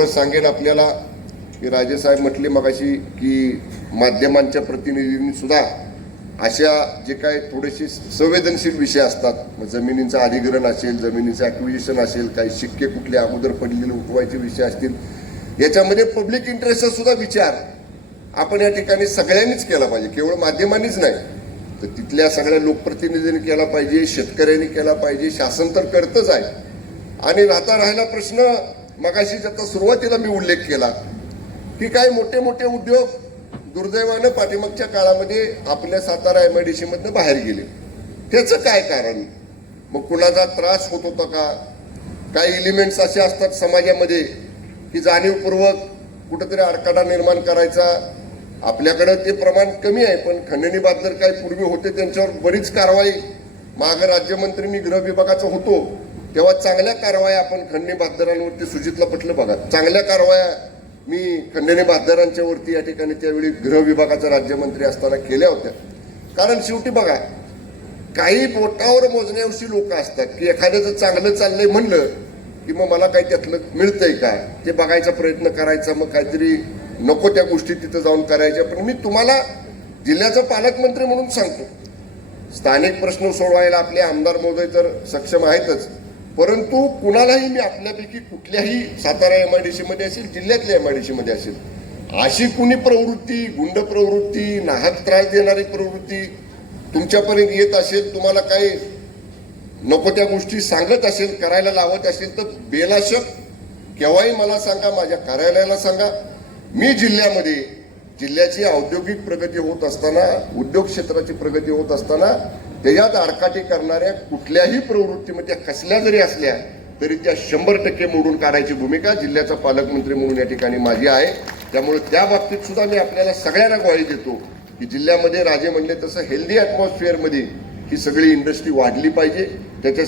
एवढंच सांगेन आपल्याला की राजेसाहेब म्हटले मगाशी की माध्यमांच्या प्रतिनिधींनी सुद्धा अशा जे काय थोडेसे संवेदनशील विषय असतात. मग जमिनींचं अधिग्रहण असेल जमिनीचं ॲक्विजिशन असेल काही शिक्के कुठले अगोदर पडलेले उठवायचे विषय असतील. याच्यामध्ये पब्लिक इंटरेस्टचा सुद्धा विचार आपण या ठिकाणी सगळ्यांनीच केला पाहिजे केवळ माध्यमांनीच नाही. तर तिथल्या सगळ्या लोकप्रतिनिधींनी केला पाहिजे शेतकऱ्यांनी केला पाहिजे शासन तर करतच आहे. आणि राहता राहिला प्रश्न मगाशी त्याचा सुरुवातीला मी उल्लेख केला की काही मोठे मोठे उद्योग दुर्दैवानं पाठीमागच्या काळामध्ये आपल्या सातारा एम आय डी सीमधनं बाहेर गेले. त्याचं काय कारण? मग कुणाचा त्रास होत होता का? काही इलिमेंट्स असे असतात समाजामध्ये की जाणीवपूर्वक कुठंतरी आडकाडा निर्माण करायचा. आपल्याकडं ते प्रमाण कमी आहे पण खंडणी बादलर काही पूर्वी होते त्यांच्यावर बरीच कारवाई मागं राज्यमंत्री मी गृह विभागाचा होतो. तेव्हा चांगल्या कारवाया आपण खंडणी बातदारांवरती सुजितला पटलं बघा. चांगल्या कारवाया मी खंडणी बहादरांच्या वरती या ठिकाणी त्यावेळी गृह विभागाचा राज्यमंत्री असताना केल्या होत्या. कारण शेवटी बघा काही बोटावर मोजण्याविषयी लोक असतात की एखाद्याचं चांगलं चाललंय म्हणलं की मग मला काही त्यातलं मिळतंय का? ते बघायचा प्रयत्न करायचा मग काहीतरी नको त्या गोष्टी तिथं जाऊन करायच्या. पण मी तुम्हाला जिल्ह्याचा पालकमंत्री म्हणून सांगतो. स्थानिक प्रश्न सोडवायला आपले आमदार महोदय तर सक्षम आहेतच. परंतु कुणालाही मी आपल्यापैकी कुठल्याही सातारा एम आय डी सीमध्ये असेल जिल्ह्यातल्या एम आय डी सीमध्ये असेल अशी कुणी प्रवृत्ती गुंड प्रवृत्ती नाहक त्रास देणारी प्रवृत्ती तुमच्यापर्यंत येत असेल तुम्हाला काही नको त्या गोष्टी सांगत असेल करायला लावत असेल तर बेलाशक केव्हाही मला सांगा माझ्या कार्यालयाला सांगा. मी जिल्ह्यामध्ये जिल्ह्याची औद्योगिक प्रगती होत असताना उद्योग क्षेत्राची प्रगती होत असताना त्याच्यात आडकाठी करणाऱ्या कुठल्याही प्रवृत्तीमध्ये कसल्या जरी असल्या तरी त्या शंभर टक्के मोडून काढायची भूमिका जिल्ह्याचा पालकमंत्री म्हणून या ठिकाणी माझी आहे. त्यामुळे त्या बाबतीत सुद्धा मी आपल्याला सगळ्यांना ग्वाही देतो की जिल्ह्यामध्ये राजे म्हणले तसं हेल्दी ॲटमॉस्फिअरमध्ये ही सगळी इंडस्ट्री वाढली पाहिजे. त्याच्या